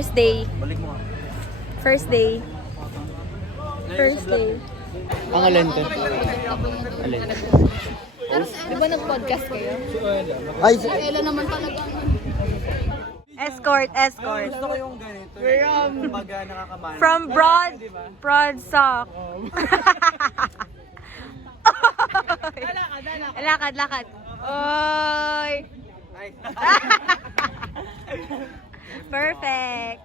First day. Balik mo nga. First day. First day. Ang alente. Alin? Di ba nag-podcast kayo? Ay! Ella naman talaga. Escort, escort. Gusto ko yung ganito. Kumbaga nakakamana. From Broadsock. Lakad, lakad. Oy! Perfect.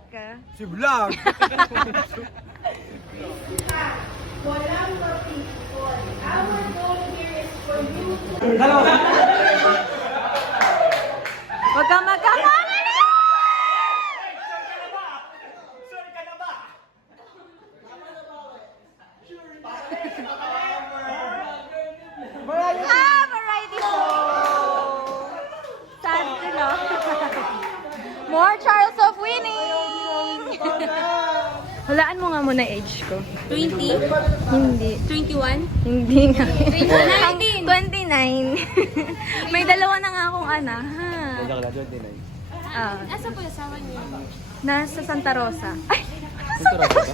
Si Vlog! Huwag kang magkakamali! Variety show! Sad to know. More Charles of Winning! Hulaan mo nga muna age ko. 20? Hindi. 21? Hindi nga. 19. 29. May dalawa na nga akong anak. Ha? Wala ka na, 29. Ah, Asa po yung asawa niyo? nasa Santa Rosa. Ay! Santa Rosa ba?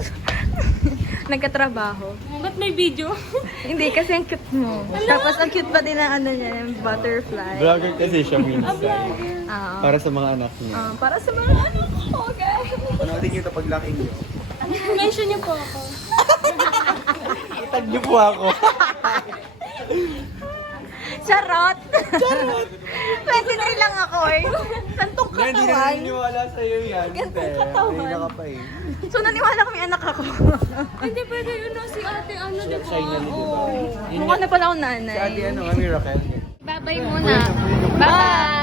Nagkatrabaho. Ba't may video? Hindi, kasi ang cute mo. Tapos ang cute pa din ang ano niya, yung butterfly. Vlogger kasi siya minsan. Ah, Para sa mga anak niya. para sa mga anak ko, guys. Panoodin nyo ito pag laki nyo. Mention niyo po ako. Itag niyo po ako. Charot! Charot! 23 lang ako eh. Santong Hindi na katawan. naniniwala sa'yo yan. Gantong katawan. May naka pa eh. So naniwala ko may anak ako. Hindi pwede yun si ate, ano di ba? Shy na niya, di ba? Mukha na pala ako Si nanay. ate ano, kami Raquel. Babay muna. Bye!